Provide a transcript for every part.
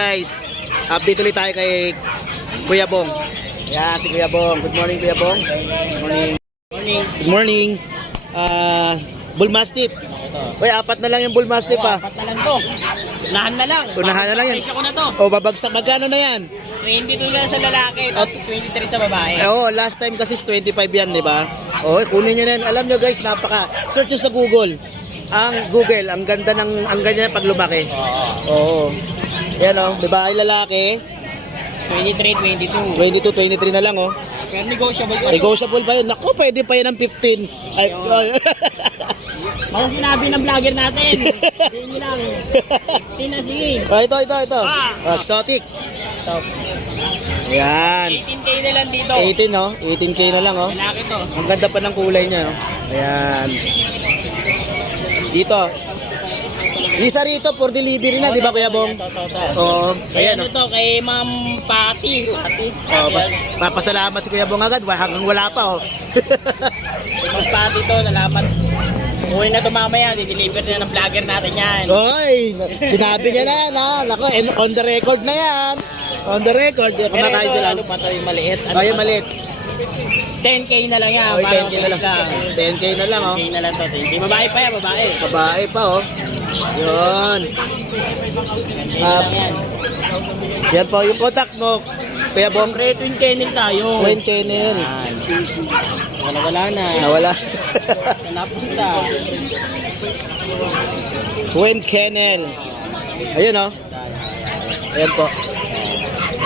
guys, update ulit tayo kay Kuya Bong. Ayan, si Kuya Bong. Good morning, Kuya Bong. Good morning. Good morning. Bull Mastiff. Uy, 4 na lang yung Bull Mastiff ha. 4 na lang to. Unahan na lang. Unahan na lang yan. Presyo ko na to. O, babagsak. Magkano na yan? 22 lang sa lalaki, tapos 23 sa babae. Oo, last time kasi 25 yan, di ba? Oo, kunin nyo na yan. Alam nyo guys, search nyo sa Google. Ang ganda ng pag lumaki. Oo. Yan o, babae lalaki. 23, 22. 22, 23 na lang o. Pero negotiable ko. Negotiable pa yun. Naku, pwede pa yan ng 15. Ay, Mga sinabi ng vlogger natin. Hindi lang. Sige. ito. Exotic. Top. Ayan. 18K na lang dito. 18 no? 18K na lang oh. Lalaki to. Ang ganda pa ng kulay niya no. Ayan. Dito. Isa rito for delivery na, di ba Kuya Bong? Oo. Kaya Ayan ano oh. to, kay Ma'am Pati. Oh, papasalamat si Kuya Bong agad. Hanggang wala pa oh. Ma'am Pati to, salamat. Uwi na to mamaya, di-deliver na ng vlogger natin yan. Oy, sinabi niya na. Naku, on the record na yan. On the record. Pero Kumakain ito, sila. ano pa to, yung maliit. Oh, yung maliit. 10K na lang yan. Oy, para 10K na lang. 10K na lang oh. 10K na lang to. 10K. Babae pa yan, babae. Babae pa oh. Yun. Yan po yung contact mo. Kuya Bong. Siyempre, twin kennel tayo. Twin kennel. Wala na. Nawala. Napunta. Twin kennel. Ayun oh. Ayan po.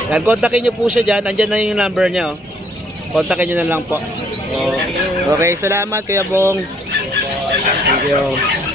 Yan, kontakin nyo po siya dyan. Andyan na yung number niya oh. Kontakin nyo na lang po. Okay, salamat Kuya Bong. Thank you.